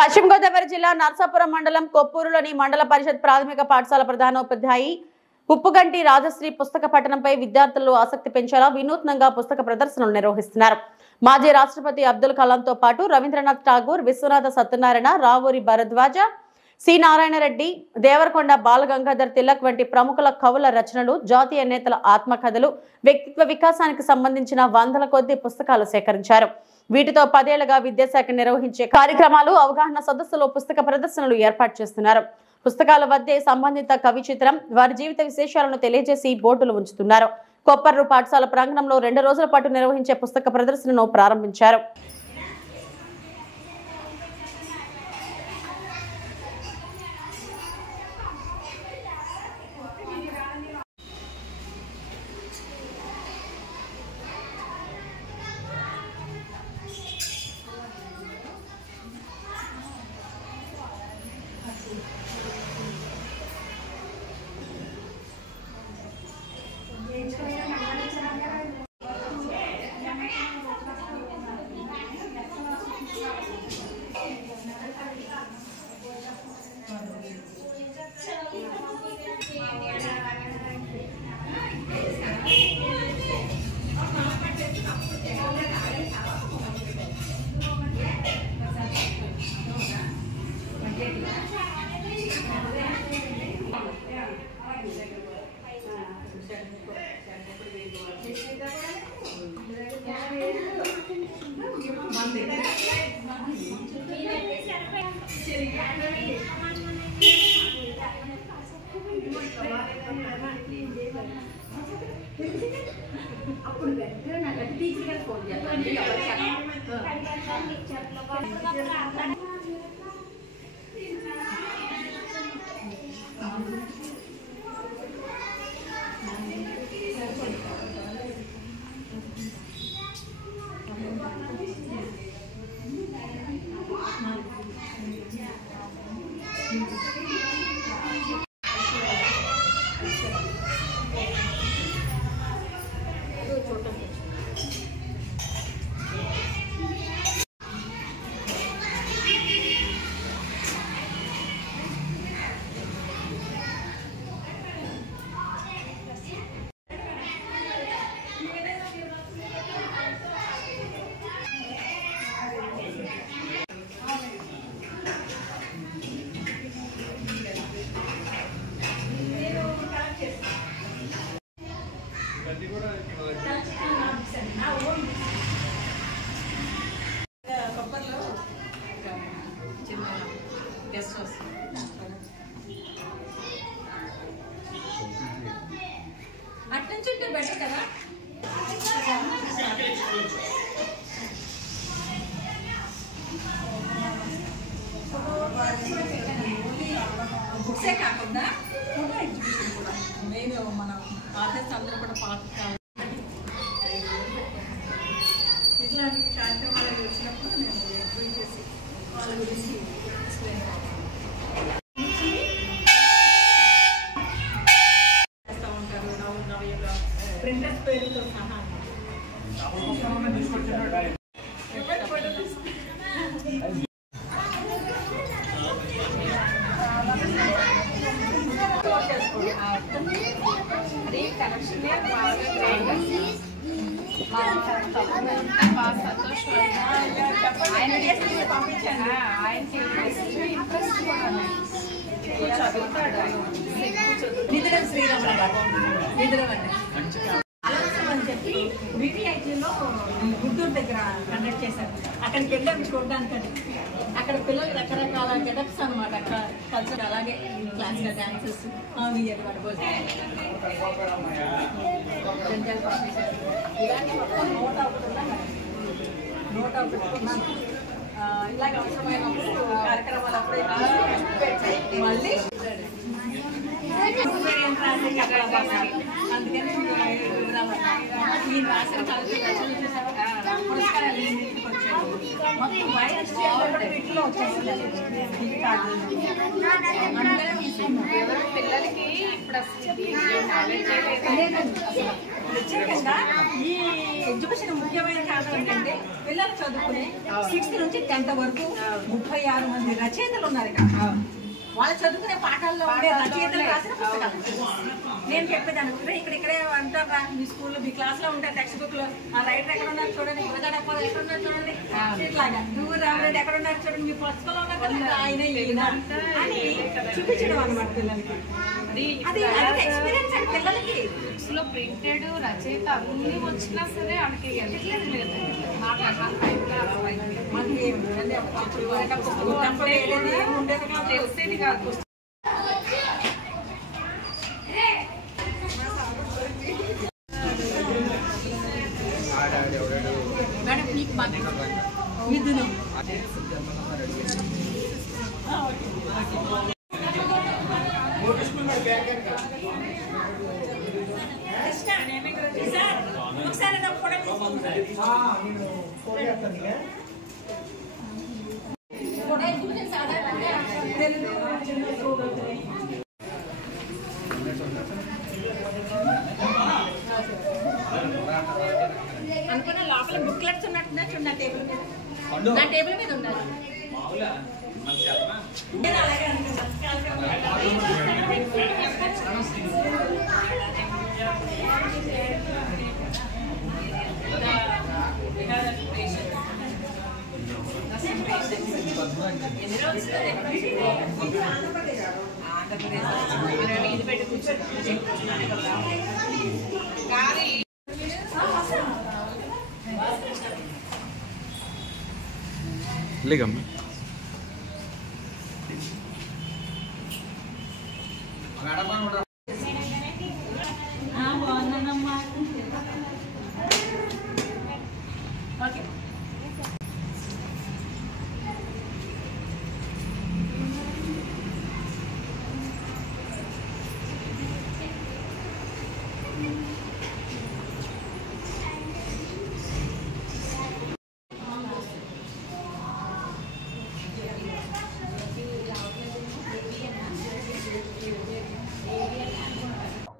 పశ్చిమ గోదావరి జిల్లా నర్సాపురం మండలం కొప్పూరులోని మండల పరిషత్ ప్రాథమిక పాఠశాల ప్రధానోపాధ్యాయి ఉప్పుగంటి రాజశ్రీ పుస్తక పఠనంపై విద్యార్థులు ఆసక్తి పెంచేలా వినూత్నంగా పుస్తక ప్రదర్శనలు నిర్వహిస్తున్నారు. మాజీ రాష్ట్రపతి అబ్దుల్ కలాంతో పాటు రవీంద్రనాథ్ ఠాగూర్, విశ్వనాథ సత్యనారాయణ, రావూరి భరద్వాజ, సి నారాయణ రెడ్డి, దేవరకొండ బాలగంగాధర్ తిలక్ వంటి ప్రముఖుల కవుల రచనలు, జాతీయ నేతల ఆత్మకథలు, వ్యక్తిత్వ వికాసానికి సంబంధించిన వందల కొద్ది పుస్తకాలు సేకరించారు. వీటితో 10 ఏళ్లుగా విద్యాశాఖ నిర్వహించే కార్యక్రమాలు, అవగాహన సదస్సులో పుస్తక ప్రదర్శనలు ఏర్పాటు చేస్తున్నారు. పుస్తకాల వద్దే సంబంధిత కవి చిత్రం, వారి జీవిత విశేషాలను తెలియజేసి బోర్డులు ఉంచుతున్నారు. కొప్పర్రు పాఠశాల ప్రాంగణంలో 2 రోజుల పాటు నిర్వహించే పుస్తక ప్రదర్శనను ప్రారంభించారు. అట్నుంచుంటే బెటర్ కదా. బుక్సే కాకుండా ఫోటో ఎగ్జిబిషన్ కూడా మెయిన్ మన ఆర్టిస్ట్ అందరూ కూడా పార్టిసిపేట్ ఇట్లాంటి కార్యక్రమాలు వచ్చినప్పుడు నేను ఎగ్జిబిట్ చేసి వాళ్ళ గురించి ఎక్స్ప్లెయిన్ చేస్తూ ఉంటారు. నవయుగ ప్రింటర్స్ పేరుతో సహా నిద్రం శ్రీరామ నిద్రం అని చెప్పి వివిఐటీలో గుంటూరు దగ్గర కండక్ట్ చేశారు. అక్కడికి వెళ్ళాము చూడడానికి. అక్కడ పిల్లలు రకరకాల గెటప్స్ అనమాట. అక్కడ కల్చర్ అలాగే క్లాసికల్ డాన్సెస్ జంజాల్ పంపించారు. ఇలాంటి మొత్తం 101 ఉన్నాను. ఇలాగ అవసరమైనప్పుడు కార్యక్రమాలు అప్పుడే మళ్ళీ అందుకని ఈ రాసిన కళ పురస్కారాలు మొత్తం వైరస్ వీటిలో వచ్చేసింది. పిల్లలకి ఇప్పుడు ప్రత్యేకంగా ఈ ఎడ్యుకేషన్ ముఖ్యమైన కారణం ఏంటంటే పిల్లలు చదువుకునే 6th నుంచి 10th వరకు 36 మంది రచయితలు ఉన్నారు ఇక్కడ. వాళ్ళు చదువుకునే పాఠాల్లో ఉండే రచయితలు రాసిన పుస్తకాలు. నేను చెప్పేదాన్ని ఇక్కడే అంటారా మీ స్కూల్లో మీ క్లాస్లో ఉంటే టెక్స్ట్ బుక్ లో ఆ రైటర్ ఎక్కడ ఉన్నారు చూడండి, గురగాడప్ప ఎక్కడ ఉన్నారు చూడండి, ఇట్లాగా నువ్వు రామరెడ్డి ఎక్కడ ఉన్నారు చూడండి, మీ పుస్తకంలో ఉన్నారు కదా ఆయన ఈయన అని చూపించడం అనమాట పిల్లలకి. అది ఎక్స్పీరియన్స్ అండి పిల్లలకి. బుక్స్ లో ప్రింటెడ్ రచయిత అన్ని వచ్చినా సరే వాళ్ళకి వెళ్ళట్లేదు లేదు. నాకు అసలు తెలిసేది కాదు. మేడం మీకు మిథునం ఒకసారి అనుకున్న లోపల బుక్లెట్స్ ఉన్నట్టున్నా చూడండి. నా టేబుల్ మీద ఉండాలి. అలాగే ఇది పెట్టి కూర్చొని లేకమ్మా బాగున్నానమ్మా. ఓకే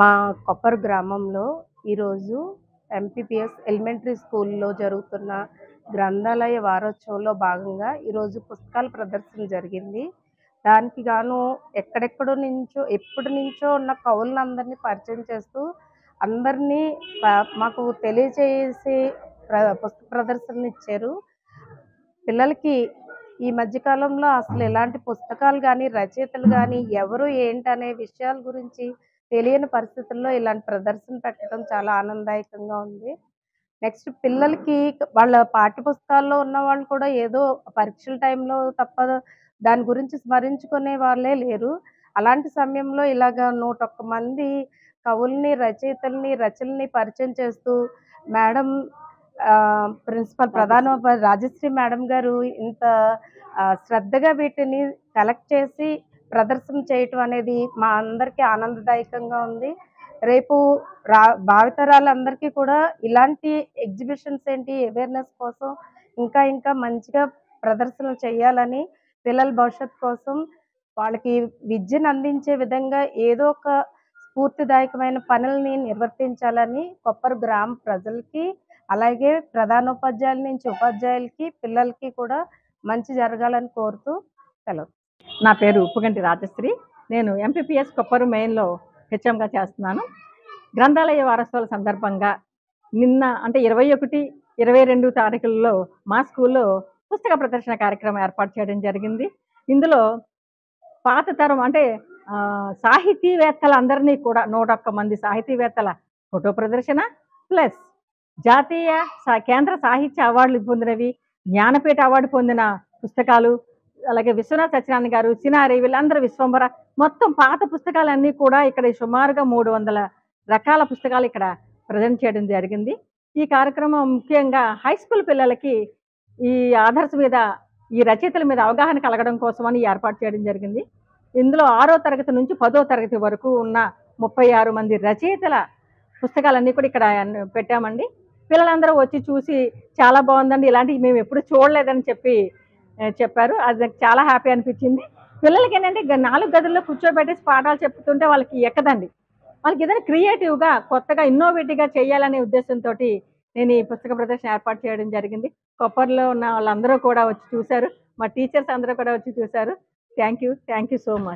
మా కొప్పరు గ్రామంలో ఈరోజు ఎంపీపీఎస్ ఎలిమెంటరీ స్కూల్లో జరుగుతున్న గ్రంథాలయ వారోత్సవంలో భాగంగా ఈరోజు పుస్తకాల ప్రదర్శన జరిగింది. దానికి గాను ఎక్కడెక్కడో నుంచో ఎప్పటి నుంచో ఉన్న కవులందరినీ పరిచయం చేస్తూ అందరినీ మాకు తెలియజేసి పుస్తక ప్రదర్శన ఇచ్చారు. పిల్లలకి ఈ మధ్యకాలంలో అసలు ఎలాంటి పుస్తకాలు కానీ రచయితలు కానీ ఎవరు ఏంటనే విషయాల గురించి తెలియని పరిస్థితుల్లో ఇలాంటి ప్రదర్శన పెట్టడం చాలా ఆనందదాయకంగా ఉంది. నెక్స్ట్ పిల్లలకి వాళ్ళ పాఠ్యపుస్తకాల్లో ఉన్న వాళ్ళు కూడా ఏదో పరీక్షల టైంలో తప్ప దాని గురించి స్మరించుకునే వాళ్ళే లేరు. అలాంటి సమయంలో ఇలాగ 101 మంది కవుల్ని రచయితల్ని రచనల్ని పరిచయం చేస్తూ మేడం ప్రిన్సిపల్ ప్రధానోపాధ్యాయులు రాజశ్రీ మేడం గారు ఇంత శ్రద్ధగా వీటిని కలెక్ట్ చేసి ప్రదర్శన చేయటం అనేది మా అందరికీ ఆనందదాయకంగా ఉంది. రేపు భావితరాలందరికీ కూడా ఇలాంటి ఎగ్జిబిషన్స్ అవేర్నెస్ కోసం ఇంకా ఇంకా మంచిగా ప్రదర్శనలు చేయాలని, పిల్లల భవిష్యత్తు కోసం వాళ్ళకి విద్యను అందించే విధంగా ఏదో ఒక స్ఫూర్తిదాయకమైన పనుల్ని నిర్వర్తించాలని కొప్పరు గ్రామ ప్రజలకి, అలాగే ప్రధానోపాధ్యాయుల నుంచి ఉపాధ్యాయులకి, పిల్లలకి కూడా మంచి జరగాలని కోరుతూ సెలవు. నా పేరు ఉప్పుగంటి రాజశ్రీ. నేను ఎంపీపీఎస్ కొప్పరు మెయిన్లో హెచ్ఎంగా చేస్తున్నాను. గ్రంథాలయ వారోత్సవాల సందర్భంగా నిన్న అంటే 21, 22 తారీఖుల్లో మా స్కూల్లో పుస్తక ప్రదర్శన కార్యక్రమం ఏర్పాటు చేయడం జరిగింది. ఇందులో పాత తరం అంటే సాహితీవేత్తలందరినీ కూడా 101 మంది సాహితీవేత్తల ఫోటో ప్రదర్శన ప్లస్ జాతీయ కేంద్ర సాహిత్య అవార్డులు పొందినవి, జ్ఞానపీఠ అవార్డు పొందిన పుస్తకాలు, అలాగే విశ్వనాథ్ సత్యనారాయణ గారు, సినారి, వీళ్ళందరూ విశ్వంబర, మొత్తం పాత పుస్తకాలన్నీ కూడా ఇక్కడ సుమారుగా 300 రకాల పుస్తకాలు ఇక్కడ ప్రజెంట్ చేయడం జరిగింది. ఈ కార్యక్రమం ముఖ్యంగా హై స్కూల్ పిల్లలకి ఈ ఆధార్స్ మీద, ఈ రచయితల మీద అవగాహన కలగడం కోసమని ఏర్పాటు చేయడం జరిగింది. ఇందులో 6వ తరగతి నుంచి 10వ తరగతి వరకు ఉన్న 36 మంది రచయితల పుస్తకాలన్నీ కూడా ఇక్కడ పెట్టామండి. పిల్లలందరూ వచ్చి చూసి చాలా బాగుందండి, ఇలాంటివి మేము ఎప్పుడు చూడలేదని చెప్పారు. అది నాకు చాలా హ్యాపీ అనిపించింది. పిల్లలకి ఏంటంటే 4 గదుల్లో కూర్చోబెట్టేసి పాఠాలు చెప్తుంటే వాళ్ళకి ఎక్కదండి. వాళ్ళకి ఏదైనా క్రియేటివ్గా కొత్తగా ఇన్నోవేటివ్గా చేయాలనే ఉద్దేశంతో నేను ఈ పుస్తక ప్రదర్శన ఏర్పాటు చేయడం జరిగింది. కొప్పర్లో ఉన్న వాళ్ళందరూ కూడా వచ్చి చూశారు, మా టీచర్స్ అందరూ కూడా వచ్చి చూశారు. Thank you so much.